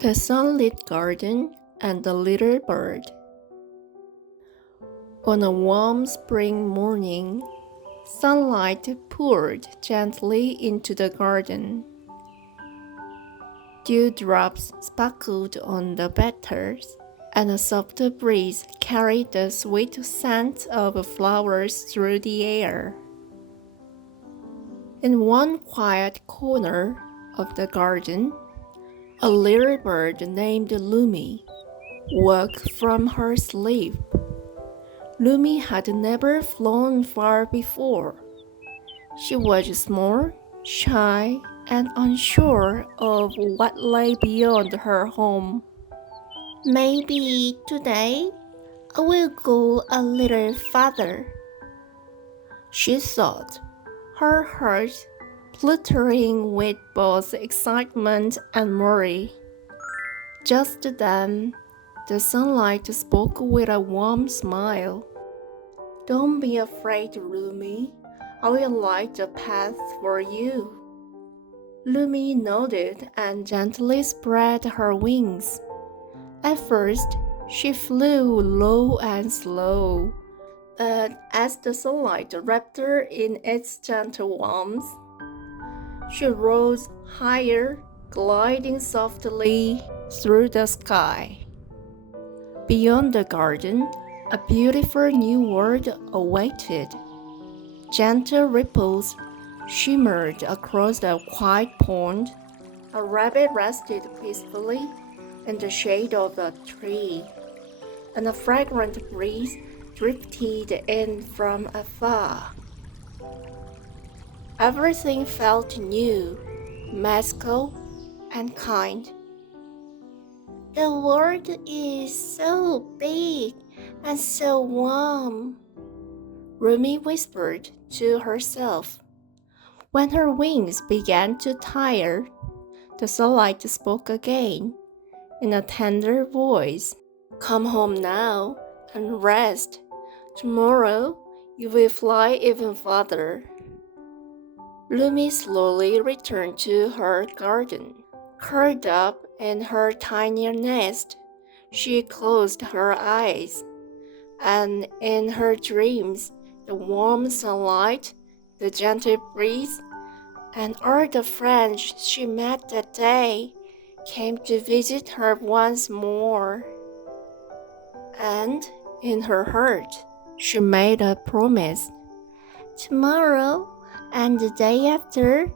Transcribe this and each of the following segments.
The Sunlit Garden and the Little Bird. On a warm spring morning, sunlight poured gently into the garden. Dewdrops sparkled on the petals, and a soft breeze carried the sweet scent of flowers through the air. In one quiet corner of the garden, a little bird named Lumi woke from her sleep. Lumi had never flown far before. She was small, shy, and unsure of what lay beyond her home. Maybe today I will go a little farther, She thought, her heart fluttering with both excitement and worry. Just then, the sunlight spoke with a warm smile. Don't be afraid, Lumi. I will light the path for you. Lumi nodded and gently spread her wings. At first, she flew low and slow, but as the sunlight wrapped her in its gentle warmth, she rose higher, gliding softly through the sky. Beyond the garden, a beautiful new world awaited. Gentle ripples shimmered across the quiet pond. A rabbit rested peacefully in the shade of a tree, and a fragrant breeze drifted in from afar. Everything felt new, magical, and kind. The world is so big and so warm. Rumi whispered to herself. When her wings began to tire, the sunlight spoke again in a tender voice. Come home now and rest. Tomorrow you will fly even farther. Lumi slowly returned to her garden. Curled up in her tiny nest, she closed her eyes, and in her dreams, the warm sunlight, the gentle breeze, and all the friends she met that day came to visit her once more. And in her heart, she made a promise. Tomorrow and the day after,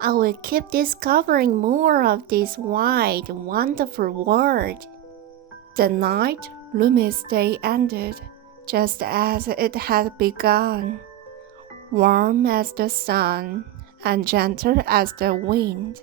I will keep discovering more of this wide, wonderful world. The night, Lumi's day ended, just as it had begun, warm as the sun and gentle as the wind.